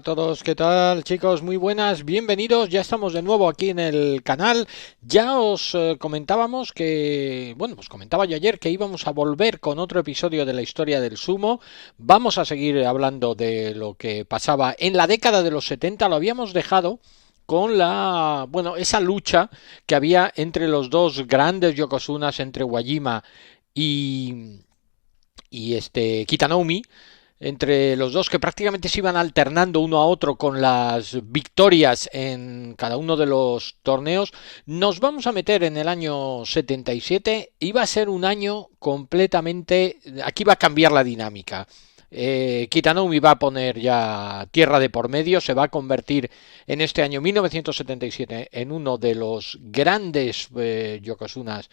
a todos, ¿qué tal chicos? Muy buenas, bienvenidos, ya estamos de nuevo aquí en el canal. Ya os comentábamos que, bueno, pues comentaba yo ayer que íbamos a volver con otro episodio de la historia del sumo. Vamos a seguir hablando de lo que pasaba en la década de los 70, lo habíamos dejado con la, bueno, esa lucha que había entre los dos grandes yokozunas, entre Wajima y, y Kitanoumi, entre los dos que prácticamente se iban alternando uno a otro con las victorias en cada uno de los torneos. Nos vamos a meter en el año 77. Iba a ser un año completamente... Aquí va a cambiar la dinámica. Kitanoumi va a poner ya tierra de por medio, se va a convertir en este año 1977 en uno de los grandes yokozunas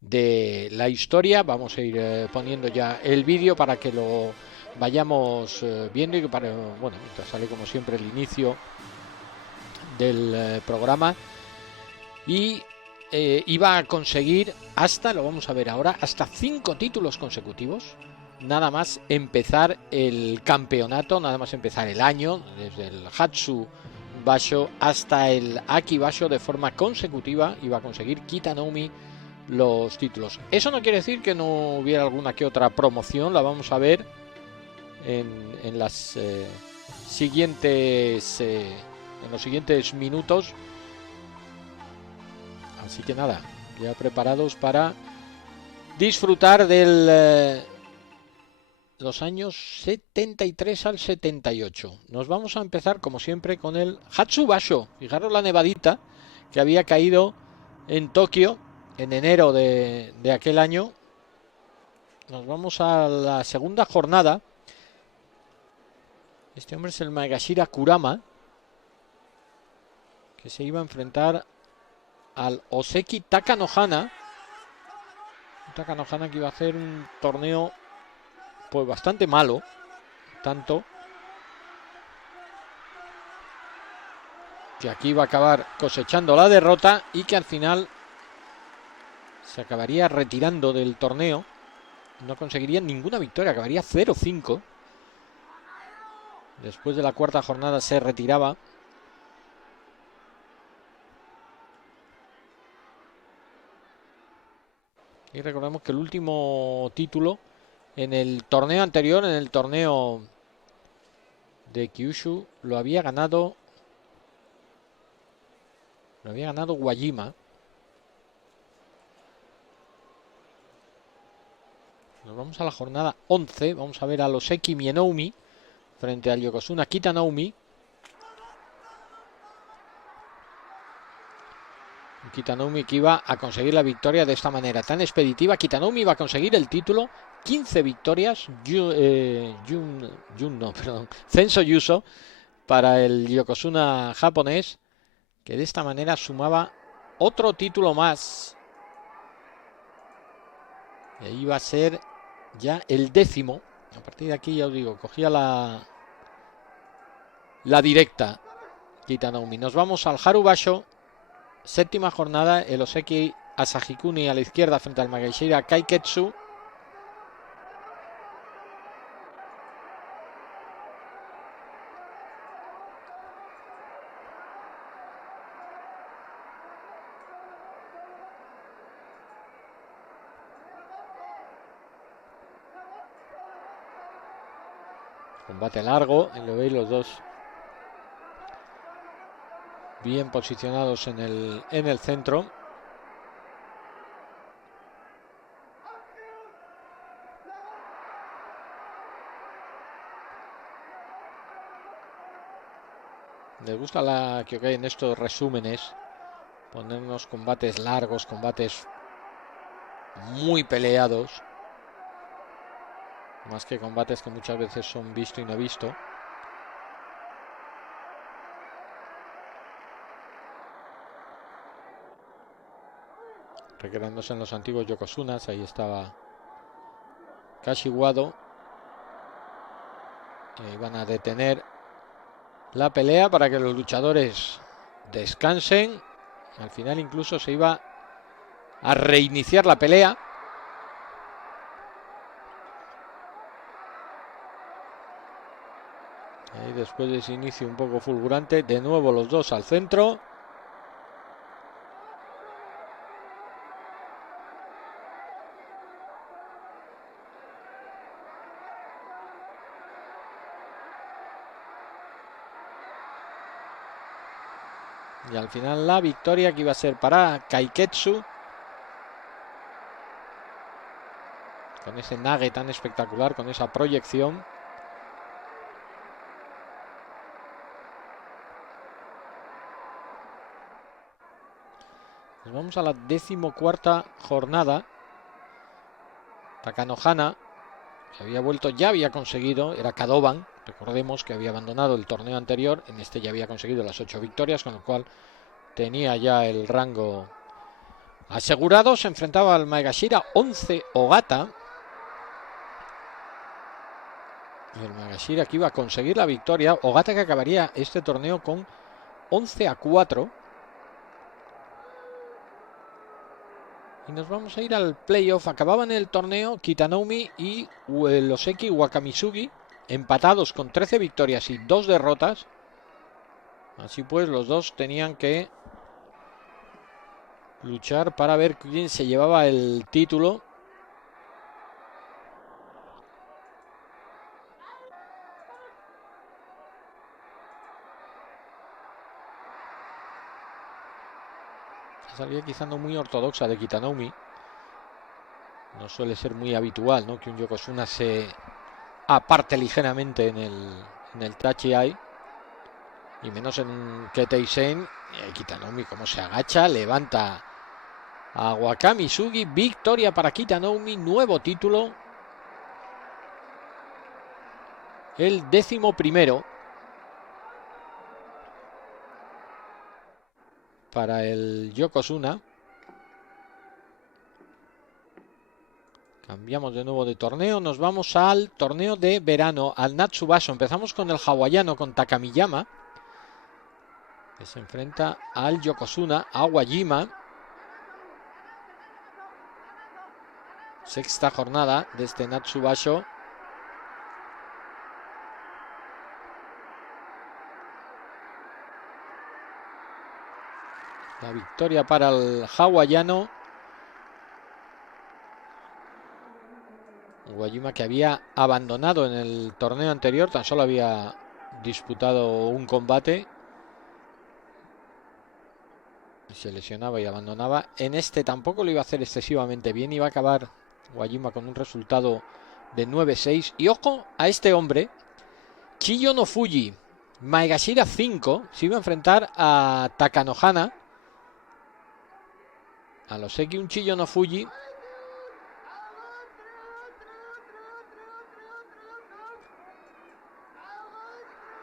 de la historia. Vamos a ir poniendo ya el vídeo para que lo vayamos viendo y que para, bueno, mientras sale como siempre el inicio del programa. Y iba a conseguir hasta, lo vamos a ver ahora, hasta 5 títulos consecutivos. Nada más empezar el campeonato, nada más empezar el año, desde el Hatsu Basho hasta el Aki Basho, de forma consecutiva iba a conseguir Kitanoumi los títulos. Eso no quiere decir que no hubiera alguna que otra promoción, la vamos a ver en las siguientes en los siguientes minutos. Así que nada, ya preparados para disfrutar del los años 73 al 78. Nos vamos a empezar como siempre con el Hatsubasho. Fijaros la nevadita que había caído en Tokio en enero de aquel año. Nos vamos a la segunda jornada. Este hombre es el Magashira Kurama, que se iba a enfrentar al Oseki Takanohana. Takanohana que iba a hacer un torneo pues bastante malo, tanto que aquí iba a acabar cosechando la derrota y que al final se acabaría retirando del torneo. No conseguiría ninguna victoria, acabaría 0-5. Después de la cuarta jornada se retiraba. Y recordemos que el último título en el torneo anterior, en el torneo de Kyushu, lo había ganado Wajima. Nos vamos a la jornada 11. Vamos a ver a los Oseki Mienoumi frente al Yokozuna Kitanoumi. Kitanoumi que iba a conseguir la victoria de esta manera tan expeditiva. Kitanoumi iba a conseguir el título. 15 victorias. Zenso Yuso para el Yokozuna japonés, que de esta manera sumaba otro título más. E iba a ser ya el 10º. A partir de aquí ya os digo, cogía la directa Kitanoumi. Nos vamos al Harubasho. Séptima jornada, el Oseki Asahikuni a la izquierda frente al Magashira Kaiketsu. Combate largo, lo veis los dos bien posicionados en el centro. Les gusta la que en estos resúmenes ponernos combates largos, combates muy peleados, más que combates que muchas veces son visto y no visto. Recreándose en los antiguos Yokozunas, ahí estaba Kashiwado. Van a detener la pelea para que los luchadores descansen. Al final incluso se iba a reiniciar la pelea. Ahí después de ese inicio un poco fulgurante, de nuevo los dos al centro. Y al final la victoria que iba a ser para Kaiketsu. Con ese nage tan espectacular, con esa proyección. Nos vamos a la 14ª jornada. Takanohana, que había vuelto, ya había conseguido, era Kadoban, recordemos que había abandonado el torneo anterior, en este ya había conseguido las 8 victorias, con lo cual tenía ya el rango asegurado. Se enfrentaba al Maegashira 11 Ogata. Y el Maegashira que iba a conseguir la victoria. Ogata que acabaría este torneo con 11-4. Y nos vamos a ir al playoff. Acababan el torneo Kitanoumi y Loseki Wakamisugi, empatados con 13 victorias y 2 derrotas. Así pues, los dos tenían que luchar para ver quién se llevaba el título. Salía quizá no muy ortodoxa de Kitanoumi. No suele ser muy habitual, ¿no?, que un Yokozuna se aparte ligeramente en el Tachi-Ai. Y menos en Keteisen. Kitanoumi como se agacha, levanta a Wakamisugi. Victoria para Kitanoumi, nuevo título. El 11º para el Yokozuna. Cambiamos de nuevo de torneo. Nos vamos al torneo de verano, al Natsubaso. Empezamos con el hawaiano, con Takamiyama, que se enfrenta al Yokozuna, a Wajima. Sexta jornada de este Natsubaso. La victoria para el hawaiano. Wajima, que había abandonado en el torneo anterior, tan solo había disputado un combate. Se lesionaba y abandonaba. En este tampoco lo iba a hacer excesivamente bien. Iba a acabar Wajima con un resultado de 9-6. Y ojo a este hombre, Chiyo no Fuji, Maegashira 5. Se iba a enfrentar a Takanohana. A lo sé que un Chiyo no Fuji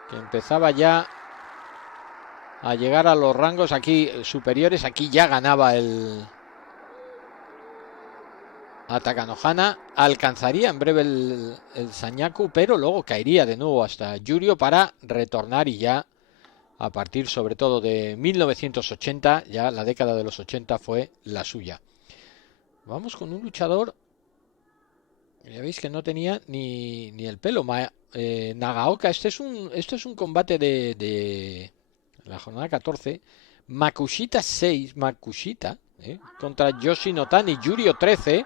que empezaba ya a llegar a los rangos aquí superiores. Aquí ya ganaba a Takanohana. Alcanzaría en breve el Sanyaku, pero luego caería de nuevo hasta Yurio para retornar, y ya a partir sobre todo de 1980, ya la década de los 80 fue la suya. Vamos con un luchador, ya veis que no tenía ni el pelo. Nagaoka, esto es un combate de la jornada 14. Makushita 6, Makushita, contra Yoshi Notani, Yurio 13.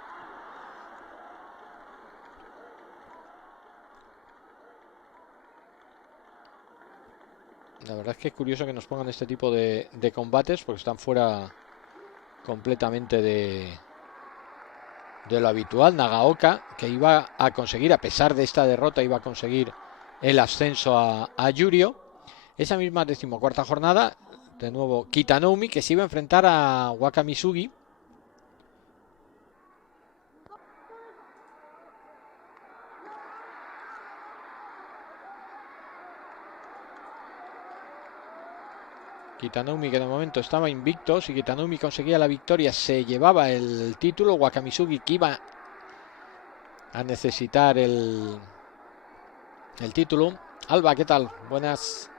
La verdad es que es curioso que nos pongan este tipo de combates, porque están fuera completamente de lo habitual. Nagaoka, que iba a conseguir, a pesar de esta derrota, iba a conseguir el ascenso a Yurio. Esa misma 14ª jornada, de nuevo Kitanoumi, que se iba a enfrentar a Wakamisugi. Kitanoumi, que de momento estaba invicto. Si Kitanoumi conseguía la victoria, se llevaba el título. Wakamisugi, que iba a necesitar el título. Alba, ¿qué tal? Buenas.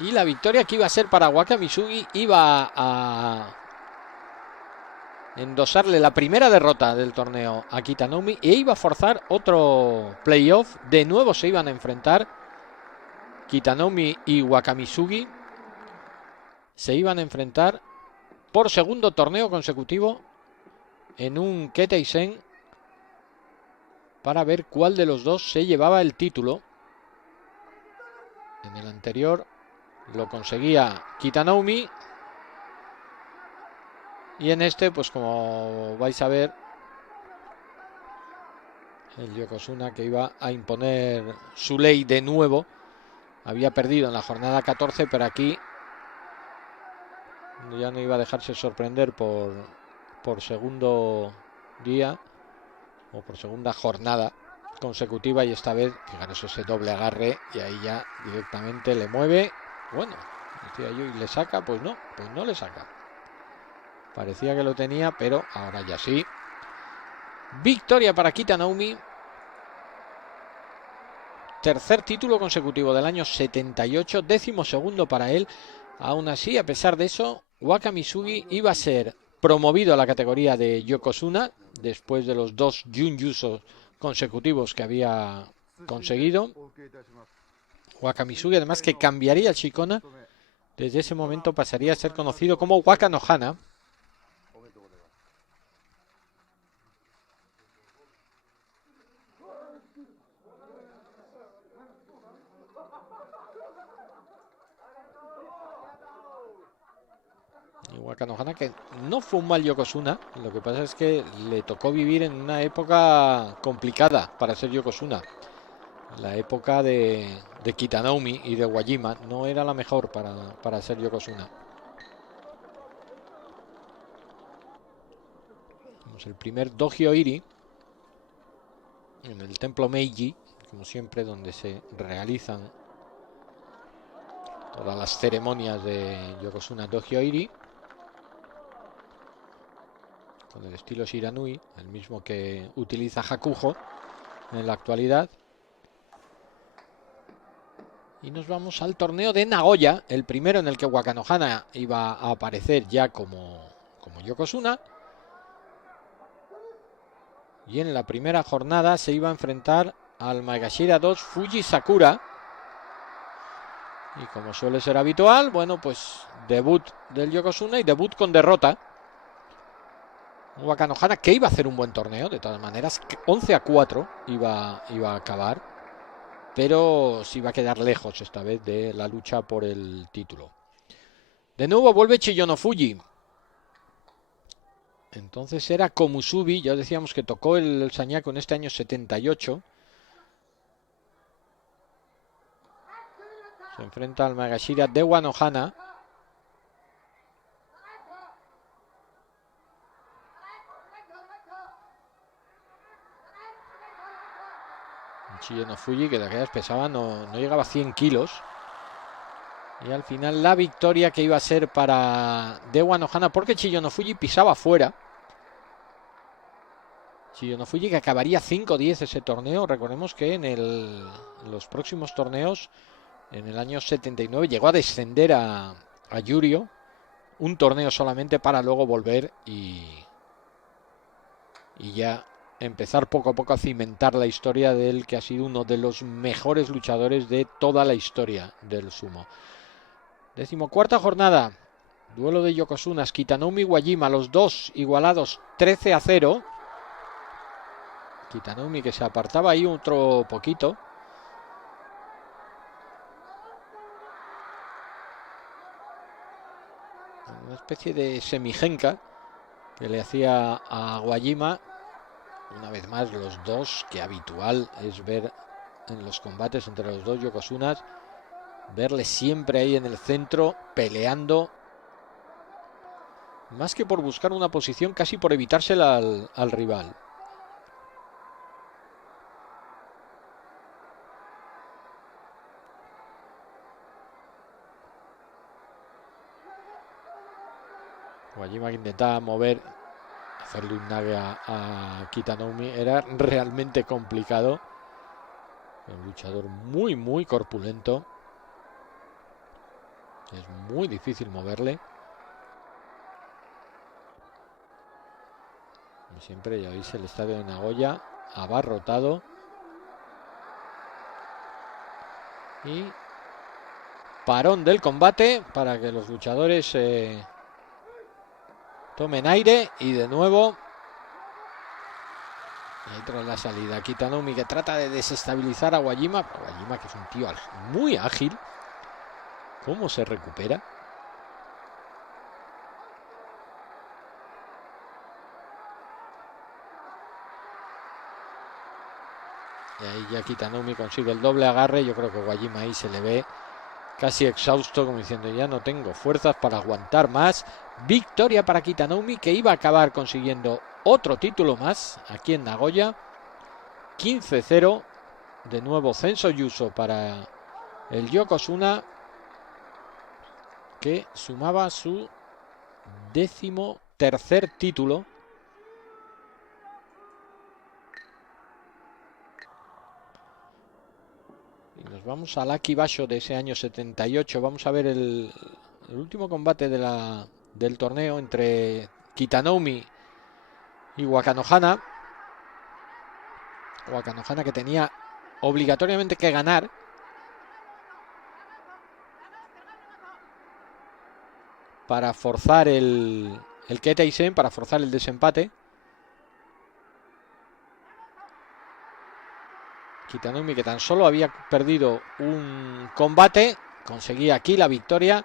Y la victoria que iba a ser para Wakamisugi iba a endosarle la primera derrota del torneo a Kitanoumi e iba a forzar otro playoff. De nuevo se iban a enfrentar Kitanoumi y Wakamisugi. Se iban a enfrentar por segundo torneo consecutivo en un Keteisen para ver cuál de los dos se llevaba el título. En el anterior lo conseguía Kitanoumi. Y en este, pues como vais a ver, el Yokozuna, que iba a imponer su ley de nuevo. Había perdido en la jornada 14, pero aquí ya no iba a dejarse sorprender por segundo día o por segunda jornada consecutiva. Y esta vez, fijaros ese doble agarre, y ahí ya directamente le mueve. Bueno, decía yo, ¿y le saca? Pues no le saca. Parecía que lo tenía, pero ahora ya sí. Victoria para Kitanoumi. Tercer título consecutivo del año 78, 12º para él. Aún así, a pesar de eso, Wakamisugi iba a ser promovido a la categoría de Yokozuna después de los 2 Junjutsu consecutivos que había conseguido. Wakamisugi, además, que cambiaría el Shikona. Desde ese momento pasaría a ser conocido como Waka no Hana. Waka no Hana, que no fue un mal Yokozuna. Lo que pasa es que le tocó vivir en una época complicada para ser Yokozuna. La época de Kitanoumi y de Wajima no era la mejor para ser Yokozuna. Vamos, el primer Dojo Iri en el templo Meiji, como siempre, donde se realizan todas las ceremonias de Yokozuna Dojo Iri, con el estilo Shiranui, el mismo que utiliza Hakuho en la actualidad. Y nos vamos al torneo de Nagoya, el primero en el que Waka no Hana iba a aparecer ya como Yokozuna. Y en la primera jornada se iba a enfrentar al Magashira 2 Fuji Sakura. Y como suele ser habitual, bueno, pues debut del Yokozuna y debut con derrota. Waka no Hana, que iba a hacer un buen torneo, de todas maneras, 11-4 iba a acabar. Pero se iba a quedar lejos esta vez de la lucha por el título. De nuevo vuelve Chiyono Fuji. Entonces era Komusubi, ya decíamos que tocó el Sanyaku en este año 78. Se enfrenta al Magashira de Wano Hana. Chiyono Fuji, que de aquellas pesaba, no llegaba a 100 kilos. Y al final la victoria que iba a ser para Dewa no Hana, porque Chiyono Fuji pisaba fuera. Chiyono Fuji, que acabaría 5-10 ese torneo. Recordemos que en los próximos torneos, en el año 79, llegó a descender a Yurio. Un torneo solamente para luego volver y ya empezar poco a poco a cimentar la historia del que ha sido uno de los mejores luchadores de toda la historia del sumo. 14ª jornada, duelo de Yokozunas, Kitanoumi y Wajima, los dos igualados 13-0. Kitanoumi, que se apartaba ahí otro poquito. Una especie de semijenka que le hacía a Wajima. Una vez más, los dos, que habitual es ver en los combates entre los dos Yokozunas, verle siempre ahí en el centro, peleando, más que por buscar una posición, casi por evitársela al rival. Wajima, que intentaba mover, hacerle un nage a Kitanoumi, era realmente complicado. Un luchador muy corpulento. Es muy difícil moverle. siempre, ya veis el estadio de Nagoya abarrotado. Y parón del combate para que los luchadores tomen aire. Y de nuevo, ahí tras la salida, Kitanumi, que trata de desestabilizar a Wajima. Pero Wajima, que es un tío muy ágil. ¿Cómo se recupera? Y ahí ya Kitanumi consigue el doble agarre. Yo creo que Wajima ahí se le ve casi exhausto, como diciendo, ya no tengo fuerzas para aguantar más. Victoria para Kitanumi, que iba a acabar consiguiendo otro título más aquí en Nagoya. 15-0. De nuevo Zenso Yuso para el Yokozuna, que sumaba su 13º título. Y nos vamos al Aki Basho de ese año 78. Vamos a ver el último combate del torneo entre Kitanumi y Wakanohana. Wakanohana, que tenía obligatoriamente que ganar para forzar el Keiteisen, para forzar el desempate. Kitanumi, que tan solo había perdido un combate, conseguía aquí la victoria.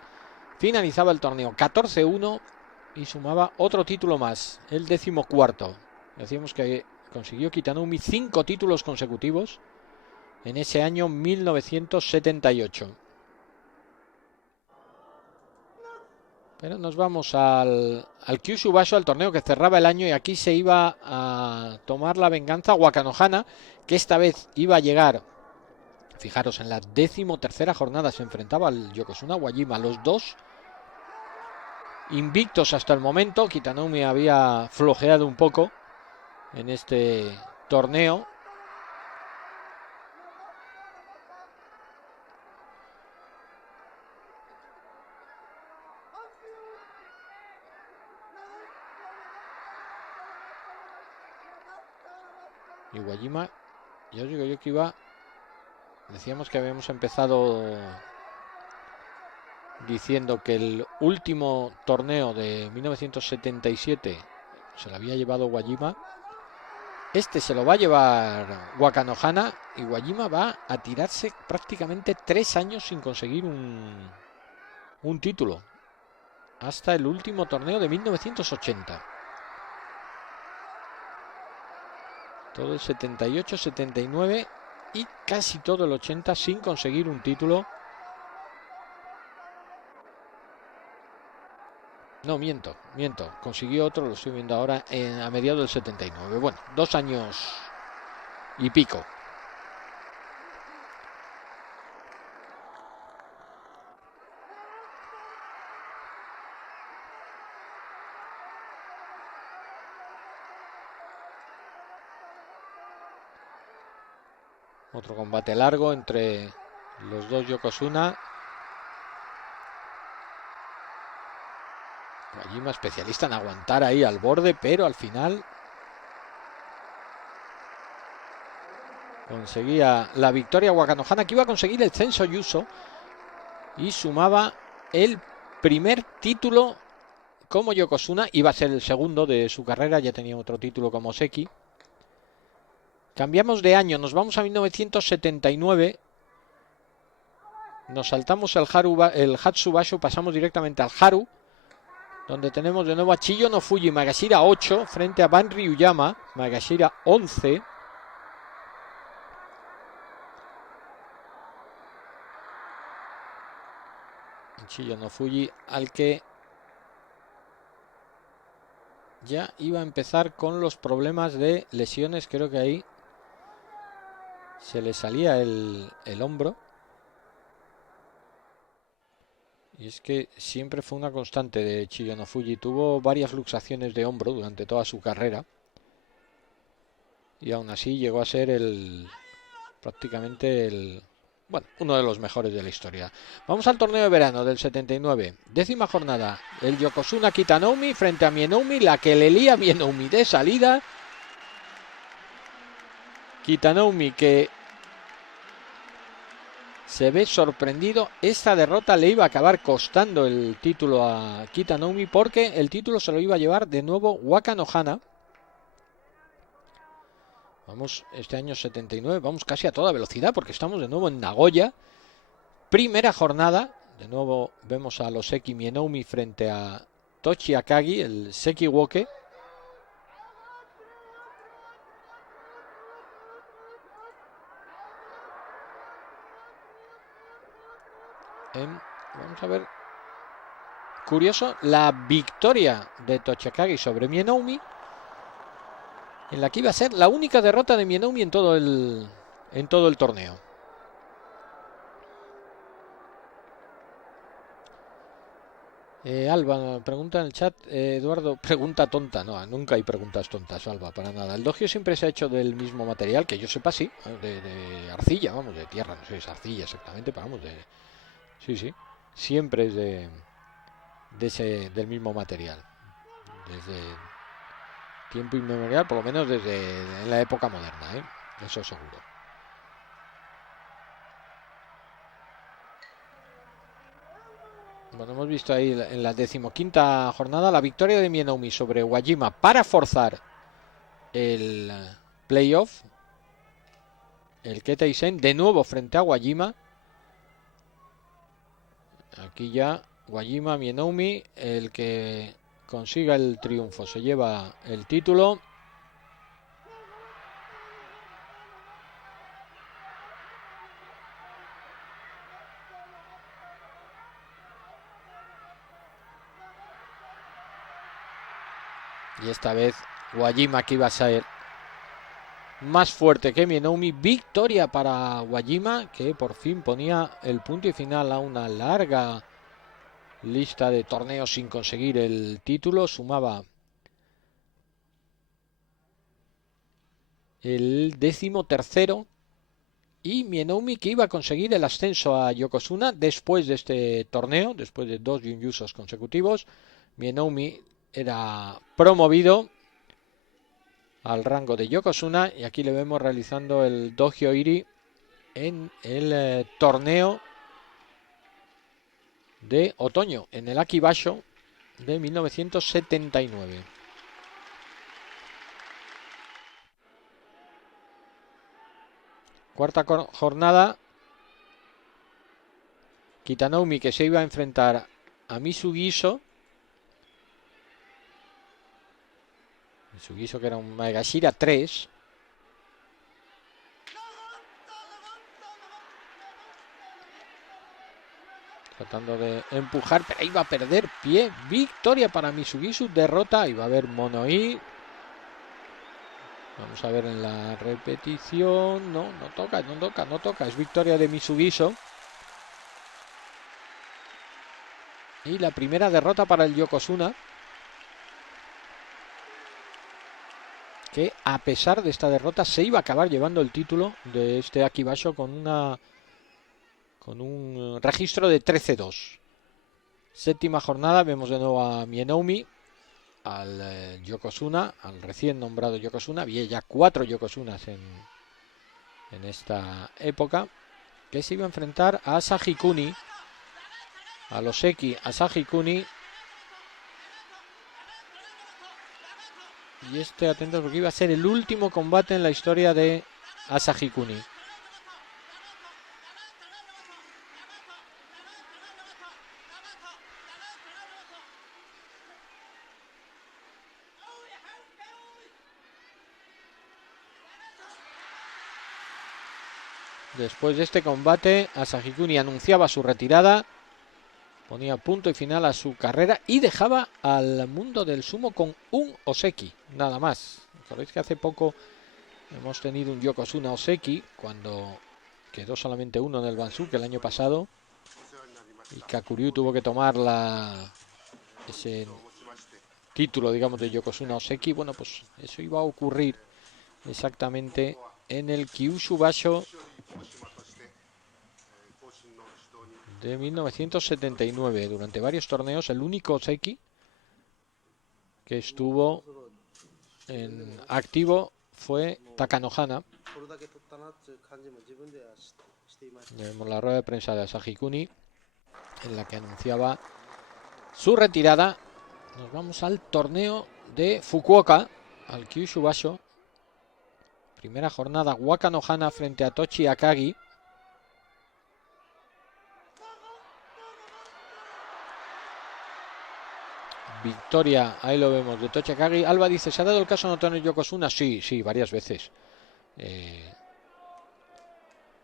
Finalizaba el torneo 14-1 y sumaba otro título más, el 14º. Decíamos que consiguió Kitanumi 5 títulos consecutivos en ese año 1978. Pero nos vamos al Kyushu Basho, al torneo que cerraba el año, y aquí se iba a tomar la venganza Wakanohana, que esta vez iba a llegar, fijaros, en la 13ª jornada se enfrentaba al Yokozuna Wajima, los dos invictos hasta el momento. Kitanumi había flojeado un poco en este torneo. Y Wajima, ya os digo yo que iba, decíamos que habíamos empezado diciendo que el último torneo de 1977 se lo había llevado Wajima. Este se lo va a llevar Wakanohana, y Wajima va a tirarse prácticamente 3 años sin conseguir un título, hasta el último torneo de 1980. Todo el 78, 79 y casi todo el 80 sin conseguir un título. No, miento. Consiguió otro, lo estoy viendo ahora, a mediados del 79. Bueno, 2 años y pico. Otro combate largo entre los dos Yokozuna. Wajima, especialista en aguantar ahí al borde, pero al final conseguía la victoria Wakanohana, que iba a conseguir el Zenso Yuso y sumaba el primer título como Yokozuna. Iba a ser el segundo de su carrera, ya tenía otro título como Seki. Cambiamos de año, nos vamos a 1979. Nos saltamos el Hatsubasho, pasamos directamente al Haru, donde tenemos de nuevo a Chiyo no Fuji, Magashira 8 frente a Ban Ryuyama, Magashira 11. Chiyo no Fuji, al que ya iba a empezar con los problemas de lesiones. Creo que ahí se le salía el hombro. Y es que siempre fue una constante de Chiyo no Fuji. Tuvo varias luxaciones de hombro durante toda su carrera. Y aún así llegó a ser prácticamente el bueno, uno de los mejores de la historia. Vamos al torneo de verano del 79. 10ª jornada. El Yokozuna Kitanoumi frente a Minoumi, la que le lía Minoumi de salida. Kitanoumi que se ve sorprendido. Esta derrota le iba a acabar costando el título a Kitanoumi porque el título se lo iba a llevar de nuevo Waka Nohana. Vamos, este año 79, vamos casi a toda velocidad porque estamos de nuevo en Nagoya. Primera jornada, de nuevo vemos a los Seki Minoumi frente a Tochi Akagi, el Sekiwoke. Vamos a ver. Curioso, la victoria de Tochi Akagi sobre Minoumi, en la que iba a ser la única derrota de Minoumi en todo el torneo. Alba pregunta en el chat, Eduardo, pregunta tonta. No, nunca hay preguntas tontas, Alba, para nada. El dojo siempre se ha hecho del mismo material, que yo sepa, sí, de arcilla, vamos, de tierra, no sé, es arcilla exactamente, pero vamos, sí, siempre es del mismo material, desde tiempo inmemorial, por lo menos desde la época moderna, eso seguro. Bueno, hemos visto ahí en la 15ª jornada la victoria de Minoumi sobre Wajima para forzar el playoff. El Ketaisen de nuevo frente a Wajima. Aquí ya Wajima, Minoumi, el que consiga el triunfo se lleva el título. Y esta vez Wajima, que iba a ser más fuerte que Minoumi. Victoria para Wajima, que por fin ponía el punto y final a una larga lista de torneos sin conseguir el título. Sumaba el 13º. Y Minoumi, que iba a conseguir el ascenso a Yokozuna después de este torneo, después de 2 Junyusos consecutivos. Minoumi era promovido al rango de Yokozuna y aquí le vemos realizando el Dojo Iri en el torneo de otoño, en el Akibasho de 1979. Cuarta jornada. Kitanoumi, que se iba a enfrentar a Misugiso. Misugiso, que era un Maegashira 3. Tratando de empujar, pero iba a perder pie. Victoria para Misugisu, derrota. Iba a haber Mono-i. Vamos a ver en la repetición. No toca. Es victoria de Misugiso. Y la primera derrota para el Yokozuna, que a pesar de esta derrota se iba a acabar llevando el título de este Akibasho con un registro de 13-2. Séptima jornada, vemos de nuevo a Minoumi, al Yokozuna, al recién nombrado Yokozuna. Había ya 4 Yokozunas en esta época, que se iba a enfrentar a Asahi Kuni, a los Seki Asahi Kuni. Y atentos, porque iba a ser el último combate en la historia de Asahi Kuni. Después de este combate, Asahi Kuni anunciaba su retirada, ponía punto y final a su carrera y dejaba al mundo del sumo con un Oseki, nada más. Sabéis que hace poco hemos tenido un Yokozuna Oseki, cuando quedó solamente uno en el Bansuke el año pasado, y Kakuryu tuvo que tomar ese título, digamos, de Yokozuna Oseki. Bueno, pues eso iba a ocurrir exactamente en el Kyushu Basho de 1979. Durante varios torneos, el único Oseki que estuvo en activo fue Takanohana. Vemos la rueda de prensa de Asahi Kuni, en la que anunciaba su retirada. Nos vamos al torneo de Fukuoka, al Kyushu Basho. Primera jornada, Waka Nohana frente a Tochi Akagi. Victoria, ahí lo vemos, de Tochi Akagi. Alba dice, ¿se ha dado el caso de no tener Yokozuna? Sí, sí, varias veces.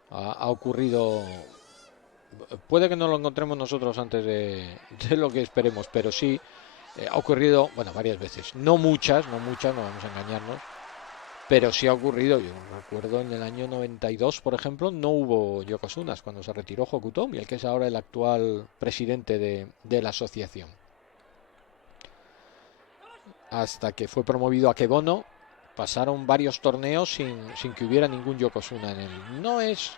Ha ocurrido. Puede que no lo encontremos nosotros antes de lo que esperemos, pero sí ha ocurrido, bueno, varias veces. No muchas, no vamos a engañarnos, pero sí ha ocurrido. Yo recuerdo en el año 92, por ejemplo, no hubo Yokozunas cuando se retiró Hokutomi, el que es ahora el actual presidente de la asociación. Hasta que fue promovido a Kebono, pasaron varios torneos sin que hubiera ningún Yokozuna en él. No es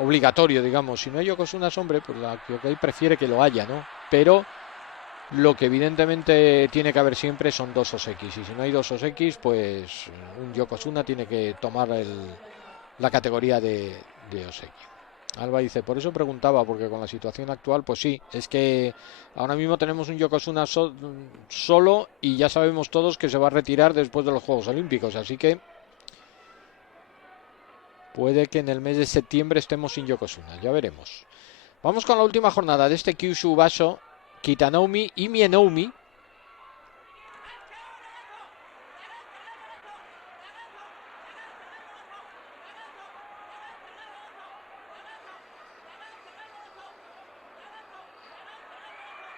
obligatorio, digamos. Si no hay Yokozunas, hombre, pues la Kyokai prefiere que lo haya, ¿no? Pero lo que evidentemente tiene que haber siempre son dos Osekis. Y si no hay dos Osekis, pues un Yokozuna tiene que tomar la categoría de Oseki. Alba dice, por eso preguntaba, porque con la situación actual, pues sí, es que ahora mismo tenemos un Yokozuna solo y ya sabemos todos que se va a retirar después de los Juegos Olímpicos, así que puede que en el mes de septiembre estemos sin Yokozuna, ya veremos. Vamos con la última jornada de este Kyushu Basho, Kitanoumi y Mienoumi.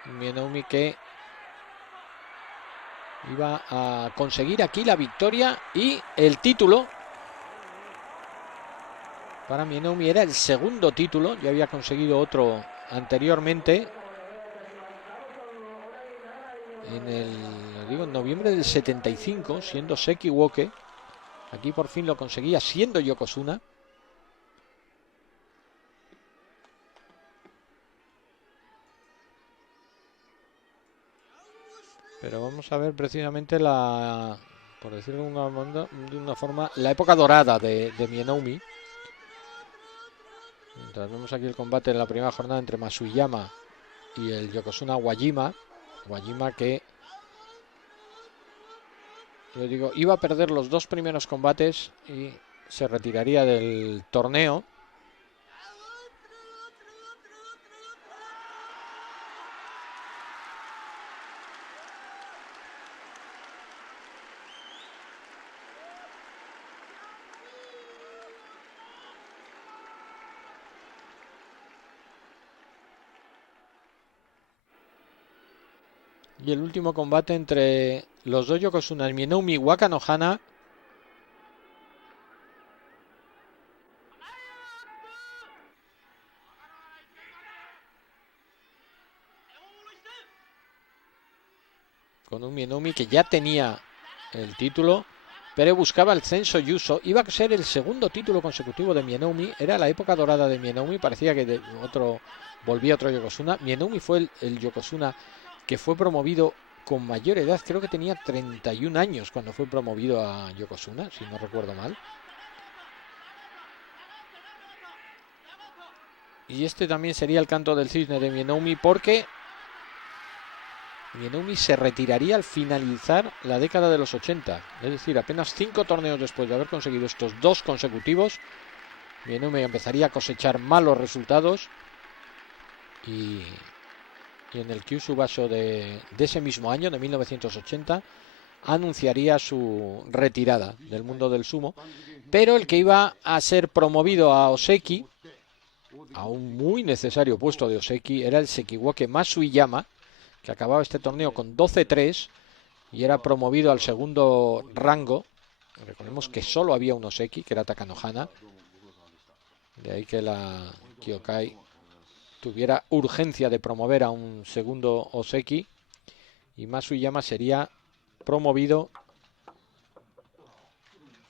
Mienoumi que iba a conseguir aquí la victoria y el título. Para Mienoumi era el segundo título, ya había conseguido otro anteriormente en noviembre del 75, siendo Seki Woke. Aquí por fin lo conseguía siendo Yokozuna. Pero vamos a ver precisamente por decirlo de una forma, la época dorada de Mienoumi. Mientras vemos aquí el combate en la primera jornada entre Masuyama y el Yokozuna Wajima. Wajima que, yo digo, iba a perder los dos primeros combates y se retiraría del torneo. Y el último combate entre los dos Yokozunas, Mienoumi y Waka Nohana. Con un Mienoumi que ya tenía el título, pero buscaba el Censo Yuso. Iba a ser el segundo título consecutivo de Mienoumi. Era la época dorada de Mienoumi. Parecía que volvía otro Yokozuna. Mienoumi fue el Yokozuna que fue promovido con mayor edad. Creo que tenía 31 años cuando fue promovido a Yokozuna, si no recuerdo mal. Y este también sería el canto del cisne de Mienoumi, porque Mienoumi se retiraría al finalizar la década de los 80. Es decir, apenas 5 torneos después de haber conseguido estos dos consecutivos, Mienoumi empezaría a cosechar malos resultados. Y en el Kyushu Basho de ese mismo año, de 1980, anunciaría su retirada del mundo del sumo. Pero el que iba a ser promovido a Oseki, a un muy necesario puesto de Oseki, era el Sekiwoke Masuyama, que acababa este torneo con 12-3 y era promovido al segundo rango. Recordemos que solo había un Oseki, que era Takanohana. De ahí que la Kyokai tuviera urgencia de promover a un segundo Oseki. Y Masuyama sería promovido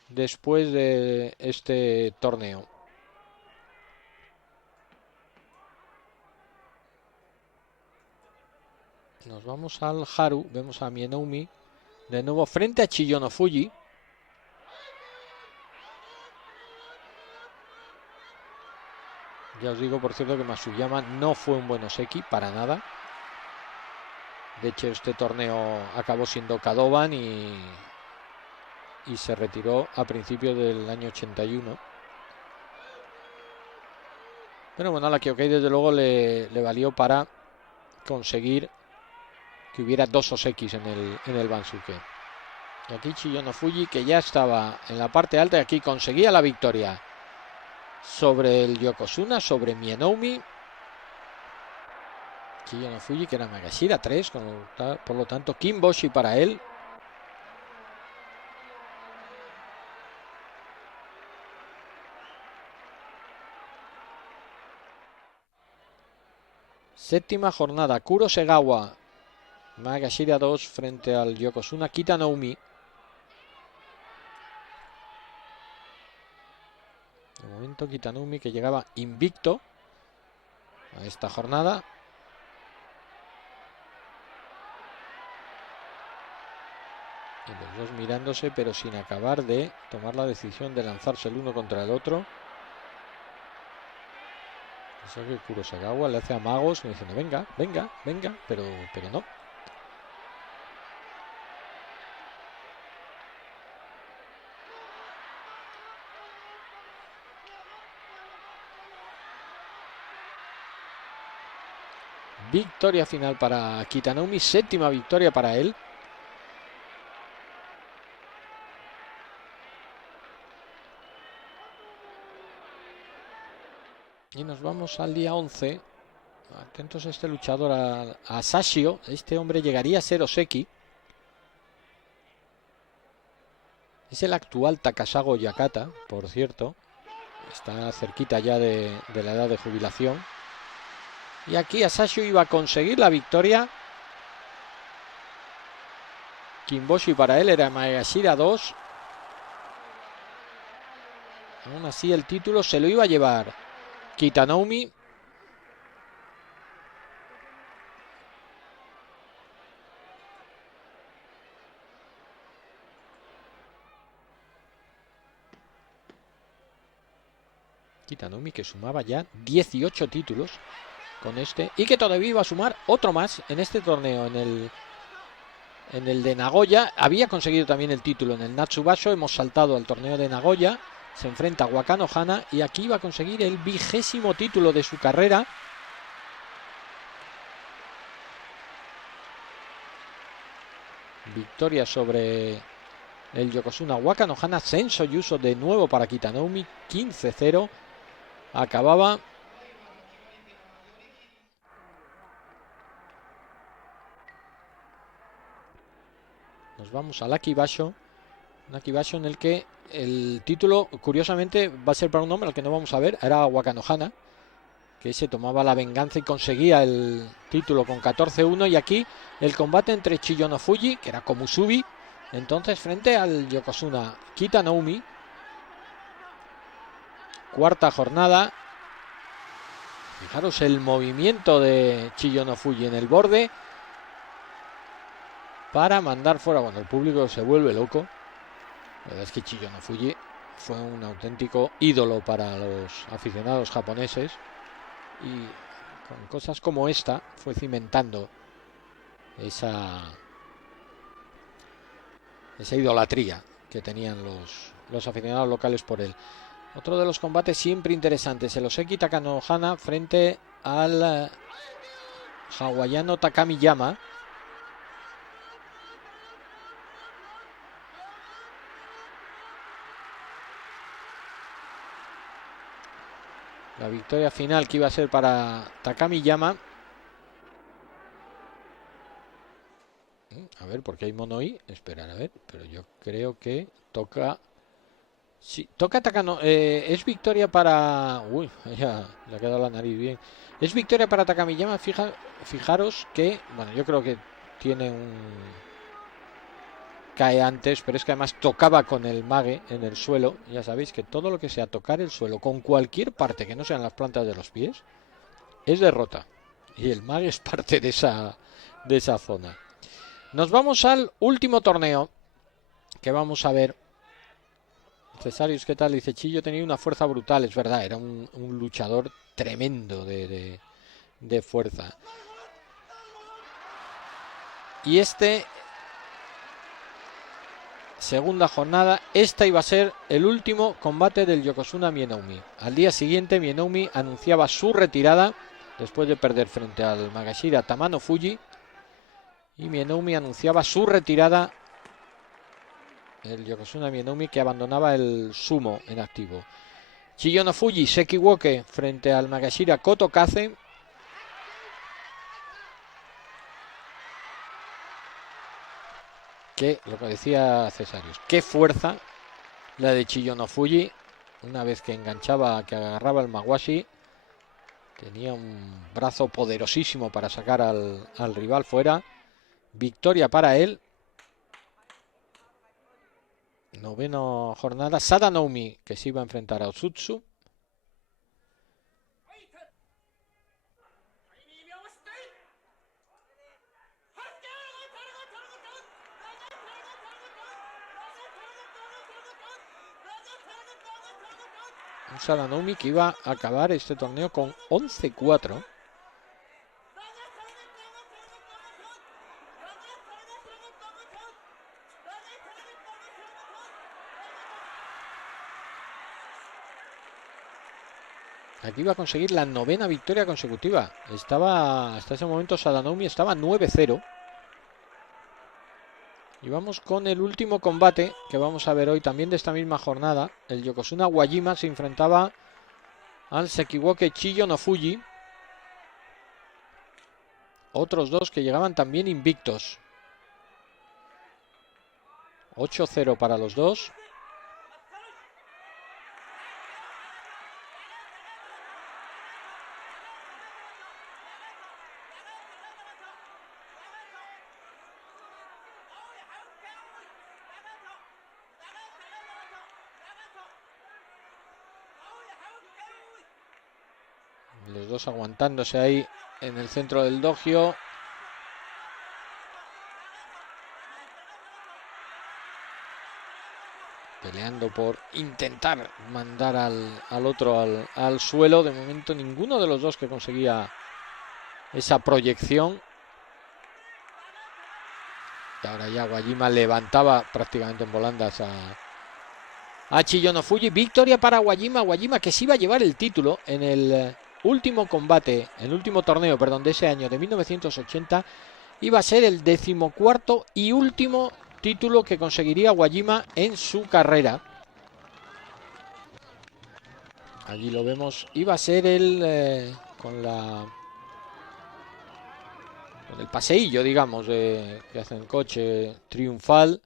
después de este torneo. Nos vamos al Haru, vemos a Mienoumi de nuevo frente a Chiyonofuji. Ya os digo, por cierto, que Masuyama no fue un buen Oseki, para nada. De hecho, este torneo acabó siendo Kadoban y se retiró a principios del año 81. Pero bueno, a la Kyokei desde luego le valió para conseguir que hubiera dos Osekis en el Bansuke. Y aquí Chiyonofuji, que ya estaba en la parte alta, y aquí conseguía la victoria sobre el Yokozuna, sobre Mienoumi. Chiyonofuji, que era Magashira 3, por lo tanto Kimboshi para él. Séptima jornada, Kuro Segawa, Magashira 2 frente al Yokozuna Kitanoumi. De momento Kitanoumi, que llegaba invicto a esta jornada. Y los dos mirándose, pero sin acabar de tomar la decisión de lanzarse el uno contra el otro. Eso que Kurosegawa le hace amagos diciendo venga, venga, venga, pero no. Victoria final para Kitanoumi, séptima victoria para él. Y nos vamos al día 11. Atentos a este luchador, a Sashio. Este hombre llegaría a ser Oseki. Es el actual Takasago Yakata, por cierto. Está cerquita ya de la edad de jubilación. Y aquí a Sashio iba a conseguir la victoria. Kimboshi para él era Magashira 2. Aún así el título se lo iba a llevar Kitanoumi. Kitanoumi, que sumaba ya 18 títulos con este y que todavía iba a sumar otro más en este torneo, en el de Nagoya. Había conseguido también el título en el Natsubasho. Hemos saltado al torneo de Nagoya. Se enfrenta a Wakano Hana y aquí iba a conseguir el 20º título de su carrera. Victoria sobre el Yokozuna Wakano Hana. Senso Yuso de nuevo para Kitanoumi. 15-0. Acababa. Nos vamos al Akibasho. Un Akibasho en el que el título, curiosamente, va a ser para un hombre al que no vamos a ver. Era Wakano Hana, que se tomaba la venganza y conseguía el título con 14-1. Y aquí el combate entre Chiyonofuji, que era Komusubi, entonces frente al Yokozuna Kitanoumi. Cuarta jornada. Fijaros el movimiento de Chiyonofuji en el borde para mandar fuera. Bueno, el público se vuelve loco. La verdad es que Chiyonofuji fue un auténtico ídolo para los aficionados japoneses. Y con cosas como esta fue cimentando esa idolatría que tenían los aficionados locales por él. Otro de los combates siempre interesantes, el Oseki Takanohana frente al hawaiano Takamiyama. La victoria final que iba a ser para Takamiyama. A ver, porque hay mono ahí. Esperar, a ver. Pero yo creo que toca. Sí, toca Takano. Es victoria para. Uy, ya le ha quedado la nariz bien. Es victoria para Takamiyama. Fijaros que. Bueno, yo creo que tiene un. Cae antes, pero es que además tocaba con el mague en el suelo. Ya sabéis que todo lo que sea tocar el suelo con cualquier parte que no sean las plantas de los pies es derrota. Y el mague es parte de de esa zona. Nos vamos al último torneo que vamos a ver. Cesarius, ¿qué tal? Dice Chillo tenía una fuerza brutal, es verdad, era un luchador tremendo de fuerza. Y segunda jornada, esta iba a ser el último combate del Yokozuna Mienaumi. Al día siguiente Mienaumi anunciaba su retirada después de perder frente al Magashira Tamano Fuji, y Mienaumi anunciaba su retirada, el Yokozuna Mienaumi, que abandonaba el sumo en activo. Chiyo no Fuji Sekiwoke frente al Magashira Kotokaze. Que lo que decía Cesarius, qué fuerza la de Chiyo no Fuji. Una vez que enganchaba, que agarraba el Mawashi, tenía un brazo poderosísimo para sacar al rival fuera. Victoria para él. Novena jornada. Sadanoumi, que se iba a enfrentar a Otsutsu. Un Sadanoumi que iba a acabar este torneo con 11-4. Aquí iba a conseguir la novena victoria consecutiva. Hasta ese momento Sadanoumi estaba 9-0. Y vamos con el último combate que vamos a ver hoy, también de esta misma jornada. El Yokozuna Wajima se enfrentaba al Sekiwoke Chiyo no Fuji. Otros dos que llegaban también invictos. 8-0 para los dos. Los dos aguantándose ahí en el centro del dojo. Peleando por intentar mandar al otro al suelo. De momento ninguno de los dos que conseguía esa proyección. Y ahora ya Wajima levantaba prácticamente en volandas a Chiyo no Fuji. Victoria para Wajima. Wajima que se iba a llevar el título en el último combate, el último torneo, perdón, de ese año de 1980. Iba a ser el 14º y último título que conseguiría Wajima en su carrera. Allí lo vemos. Iba a ser con el paseillo, digamos, que hace el coche triunfal,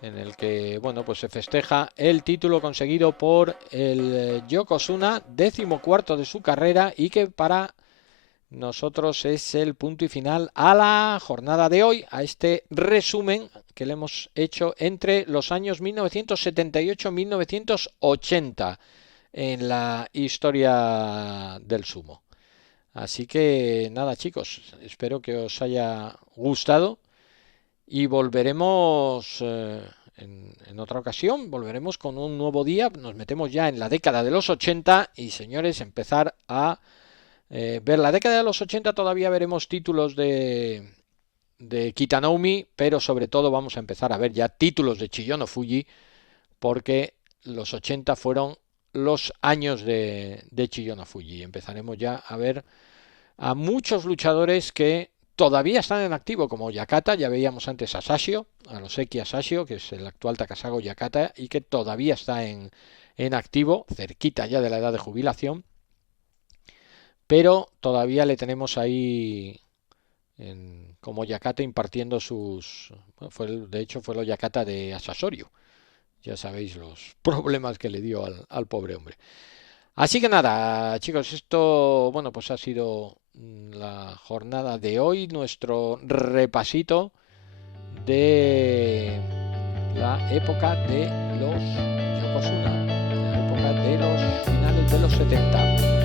en el que, bueno, pues se festeja el título conseguido por el Yokozuna, 14º de su carrera, y que para nosotros es el punto y final a la jornada de hoy, a este resumen que le hemos hecho entre los años 1978 y 1980 en la historia del sumo. Así que nada, chicos, espero que os haya gustado y volveremos en otra ocasión, volveremos con un nuevo día. Nos metemos ya en la década de los 80 y, señores, empezar a ver la década de los 80. Todavía veremos títulos de Kitanoumi, pero sobre todo vamos a empezar a ver ya títulos de Chiyo no Fuji, porque los 80 fueron los años de Chiyo no Fuji. Empezaremos ya a ver a muchos luchadores que todavía están en activo, como Yakata. Ya veíamos antes a Sashio, a Roseki Sashio, que es el actual Takasago Yakata, y que todavía está en activo, cerquita ya de la edad de jubilación, pero todavía le tenemos ahí como Yakata impartiendo sus... de hecho fue lo Yakata de Asasorio. Ya sabéis los problemas que le dio al pobre hombre. Así que nada, chicos, esto, bueno, pues ha sido la jornada de hoy, nuestro repasito de la época de los Yokozuna, la época de los finales de los 70.